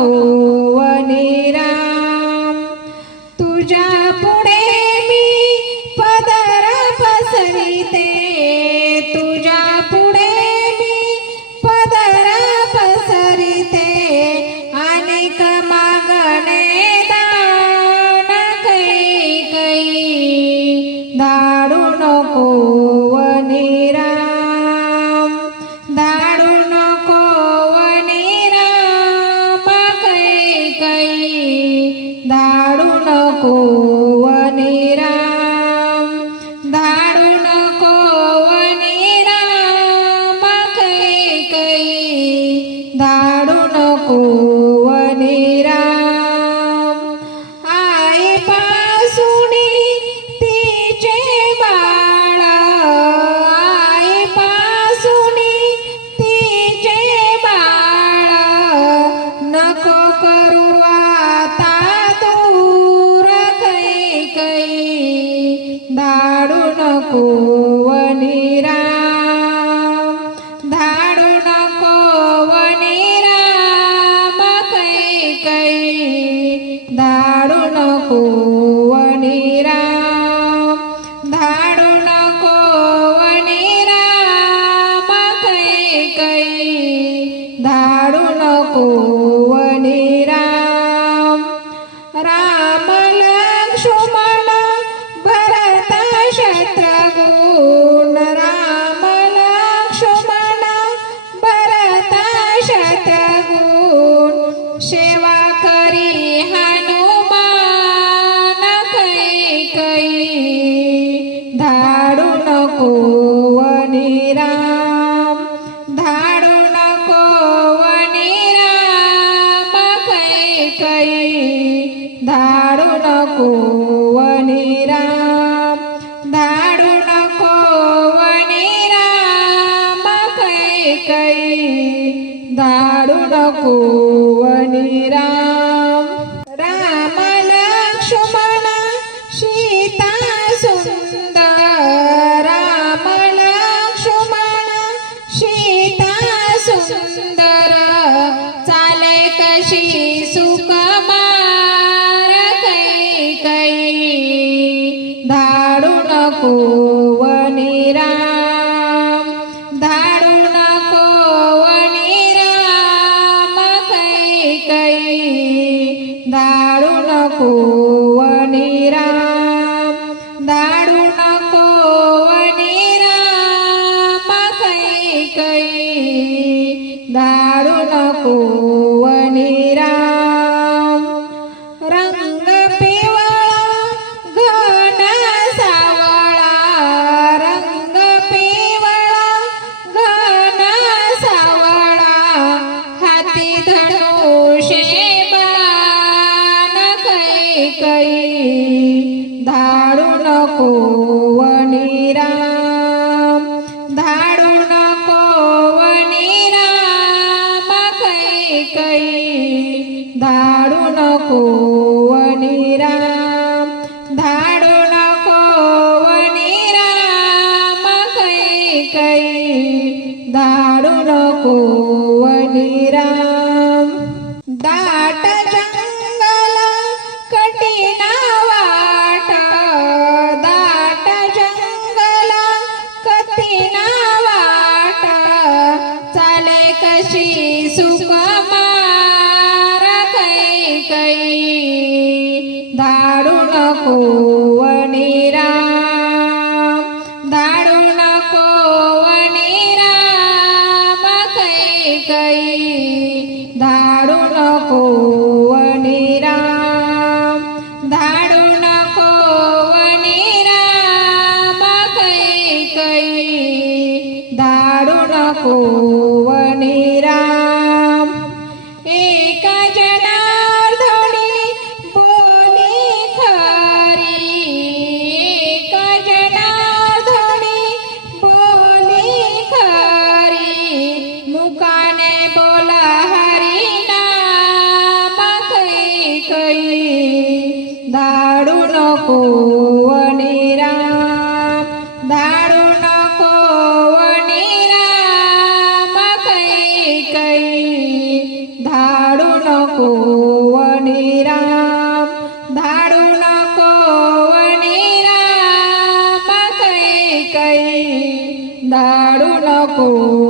हो, ओ वनी राम तुझ्या पुढे કોવની રામ ધાડો ન કોવની રામ કઈ કઈ ધાડો ન કોવની રામ ધાડો ન કોવની રામ કઈ કઈ ધાડો ન કોવ కోవని రామ్ ధాడున కోవని రామ కై కై ధాడున కోవని రామ్ ధాడున కోవని రామ కై కై ధాడున కోవని రామ్ કોવને રામ ધાડુના કોવને રામ, કઈ કઈ ધાડુના કોવને રામ ધાડુના કોવને રામ, કઈ કઈ ધાડુના કોવ કોવણી રામ ધાડો ન કોવણી રામ કઈ કઈ ધાડો ન કોવણી રામ ધાડો ન કોવણી રામ કઈ કઈ ધાડો ન કોવણી કઈ દારૂ લખો વનેરા દારૂ લખો વનેરા કઈ કઈ Oh.